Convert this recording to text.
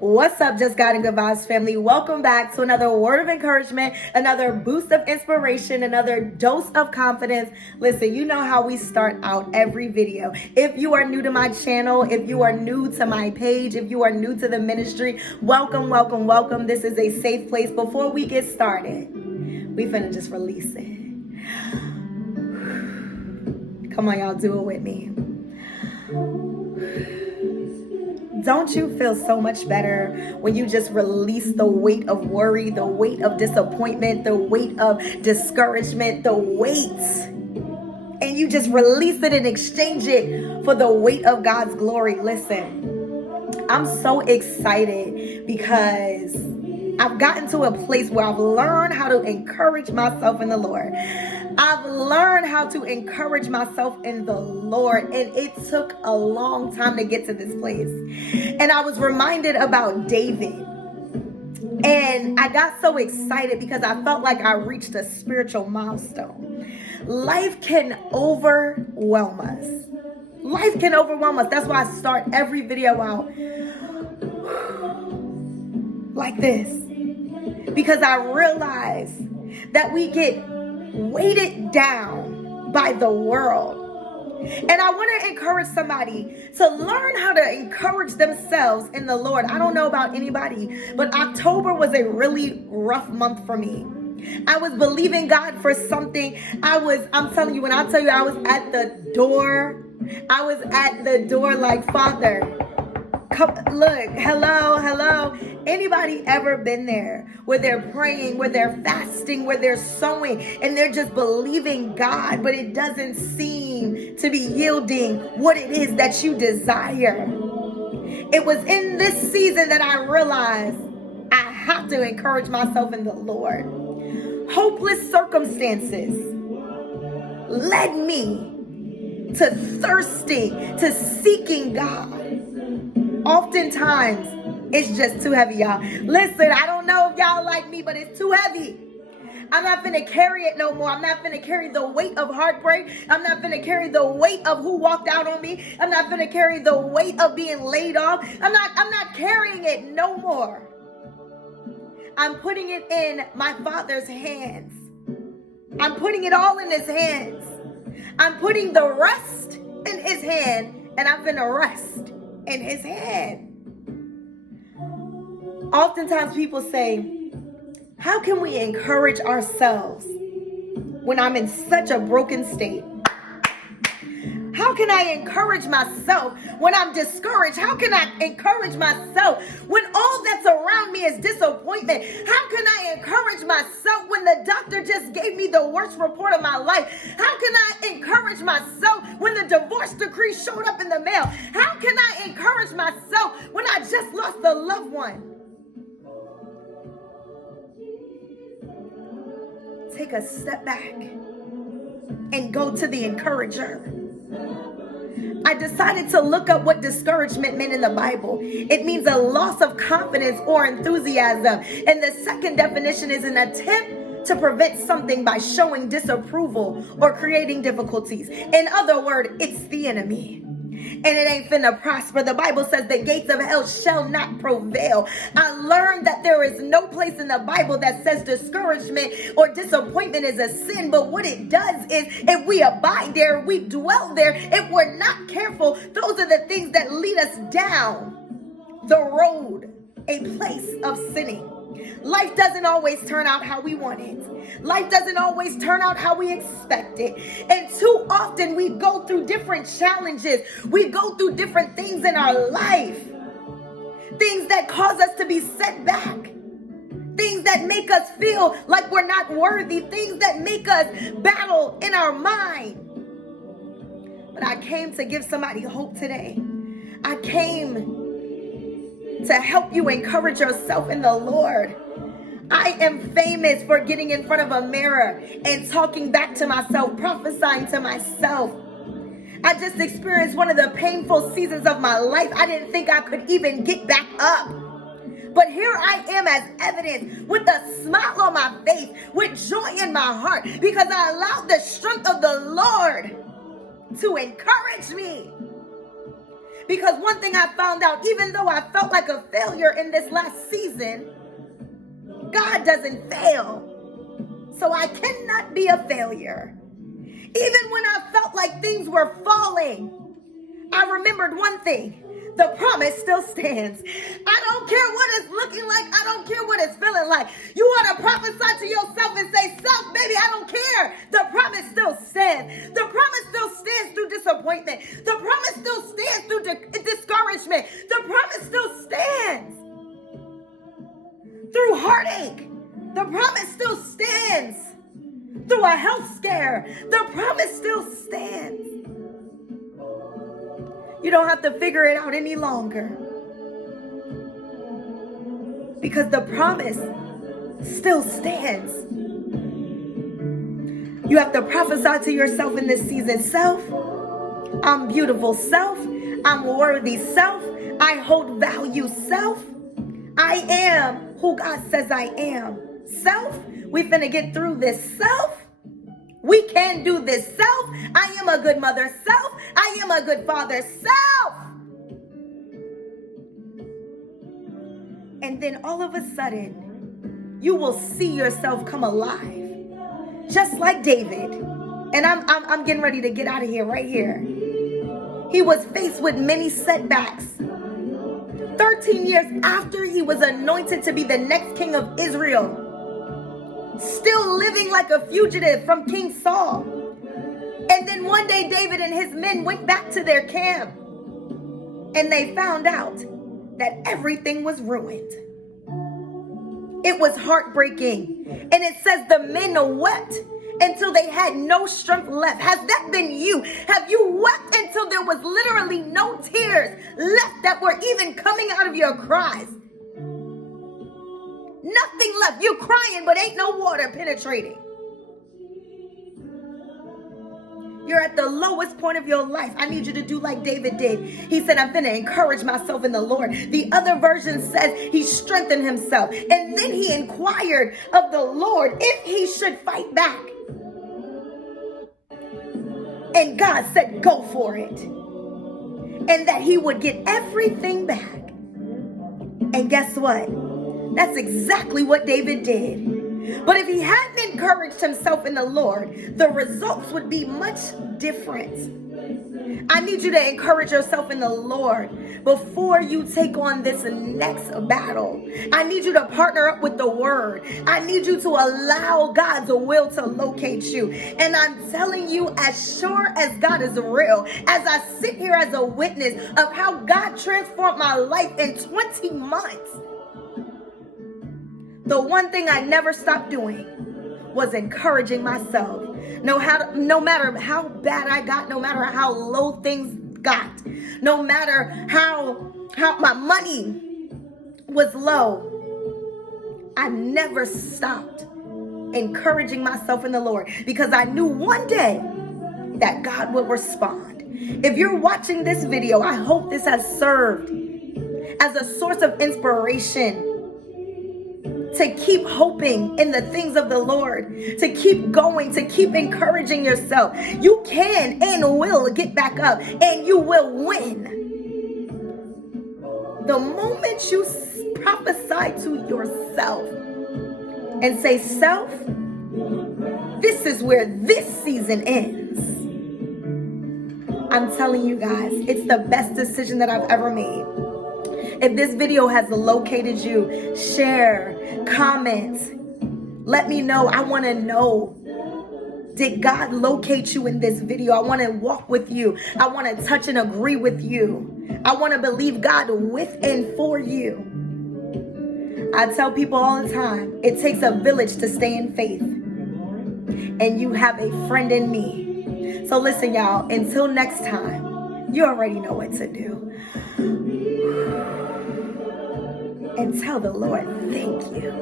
What's up, Just God and Good Vibes family? Welcome back to another word of encouragement, another boost of inspiration, another dose of confidence. Listen, you know how we start out every video. If you are new to my channel, if you are new to my page, if you are new to the ministry, welcome, welcome, welcome. This is a safe place. Before we get started, we finna just release it. Come on, y'all, do it with me. Don't you feel so much better when you just release the weight of worry, the weight of disappointment, the weight of discouragement, the weight, and you just release it and exchange it for the weight of God's glory? Listen, I'm so excited because I've gotten to a place where I've learned how to encourage myself in the Lord. I've learned how to encourage myself in the Lord, and it took a long time to get to this place. And I was reminded about David, and I got so excited because I felt like I reached a spiritual milestone. Life can overwhelm us. Life can overwhelm us. That's why I start every video out like this, because I realize that we get weighted down by the world. And I want to encourage somebody to learn how to encourage themselves in the Lord. I don't know about anybody, but October was a really rough month for me. I was believing God for something. I'm telling you, when I tell you I was at the door, like, Father, come, look, hello. Anybody ever been there where they're praying, where they're fasting, where they're sowing, and they're just believing God, but it doesn't seem to be yielding what it is that you desire? It was in this season that I realized I have to encourage myself in the Lord. Hopeless circumstances led me to thirsting, to seeking God. Oftentimes, it's just too heavy, y'all. Listen, I don't know if y'all like me, but it's too heavy. I'm not finna carry it no more. I'm not finna carry the weight of heartbreak. I'm not finna carry the weight of who walked out on me. I'm not finna carry the weight of being laid off. I'm not carrying it no more. I'm putting it in my Father's hands. I'm putting it all in his hands. I'm putting the rest in his hand, and I'm finna rest in his hand. Oftentimes people say, how can we encourage ourselves when I'm in such a broken state? How can I encourage myself when I'm discouraged? How can I encourage myself when all that's around me is disappointment? How can I encourage myself when the doctor just gave me the worst report of my life? How can I encourage myself when the divorce decree showed up in the mail? How can I encourage myself when I just lost a loved one? Take a step back and go to the encourager. I decided to look up what discouragement meant in the Bible. It means a loss of confidence or enthusiasm. And the second definition is an attempt to prevent something by showing disapproval or creating difficulties. In other words, it's the enemy. And it ain't finna prosper. The Bible says the gates of hell shall not prevail. I learned that there is no place in the Bible that says discouragement or disappointment is a sin. But what it does is, if we abide there, we dwell there, if we're not careful, those are the things that lead us down the road, a place of sinning. Life doesn't always turn out how we want it. Life doesn't always turn out how we expect it. And too often we go through different challenges. We go through different things in our life. Things that cause us to be set back. Things that make us feel like we're not worthy. Things that make us battle in our mind. But I came to give somebody hope today. I came to help you encourage yourself in the Lord. I am famous for getting in front of a mirror and talking back to myself, prophesying to myself. I just experienced one of the painful seasons of my life. I didn't think I could even get back up. But here I am as evidence, with a smile on my face, with joy in my heart, because I allowed the strength of the Lord to encourage me. Because one thing I found out, even though I felt like a failure in this last season, God doesn't fail. So I cannot be a failure. Even when I felt like things were falling, I remembered one thing. The promise still stands. I don't care what it's looking like. I don't care what it's feeling like. You want to prophesy to yourself and say, self, baby, I don't care. The promise still stands. The promise still stands through disappointment. The promise still stands through discouragement. The promise still stands through heartache. The promise still stands through a health scare. The promise still stands. You don't have to figure it out any longer, because the promise still stands. You have to prophesy to yourself in this season. Self, I'm beautiful. Self, I'm worthy. Self, I hold value. Self, I am who God says I am. Self, we finna get through this. Self, we can do this. Self, I am a good mother. Self, I am a good father. Self. And then all of a sudden, you will see yourself come alive. Just like David. And I'm getting ready to get out of here right here. He was faced with many setbacks. 13 years after he was anointed to be the next king of Israel, still living like a fugitive from King Saul. And then one day David and his men went back to their camp, and they found out that everything was ruined. It was heartbreaking. And it says the men wept until they had no strength left. Has that been you? Have you wept until there was literally no tears left that were even coming out of your cries? Nothing left. You crying, but ain't no water penetrating. You're at the lowest point of your life. I need you to do like David did. He said, I'm going to encourage myself in the Lord. The other version says he strengthened himself. And then he inquired of the Lord if he should fight back. And God said, go for it. And that he would get everything back. And guess what? That's exactly what David did. But if he hadn't encouraged himself in the Lord, the results would be much different. I need you to encourage yourself in the Lord before you take on this next battle. I need you to partner up with the word. I need you to allow God's will to locate you. And I'm telling you, as sure as God is real, as I sit here as a witness of how God transformed my life in 20 months, the one thing I never stopped doing was encouraging myself. No matter how bad I got, no matter how low things got, no matter how my money was low, I never stopped encouraging myself in the Lord, because I knew one day that God would respond. If you're watching this video, I hope this has served as a source of inspiration to keep hoping in the things of the Lord, to keep going, to keep encouraging yourself. You can and will get back up, and you will win. The moment you prophesy to yourself and say, self, this is where this season ends. I'm telling you guys, it's the best decision that I've ever made. If this video has located you, share, comment, let me know. I want to know, did God locate you in this video? I want to walk with you. I want to touch and agree with you. I want to believe God with and for you. I tell people all the time, it takes a village to stay in faith. And you have a friend in me. So listen, y'all, until next time, you already know what to do. And tell the Lord, thank you.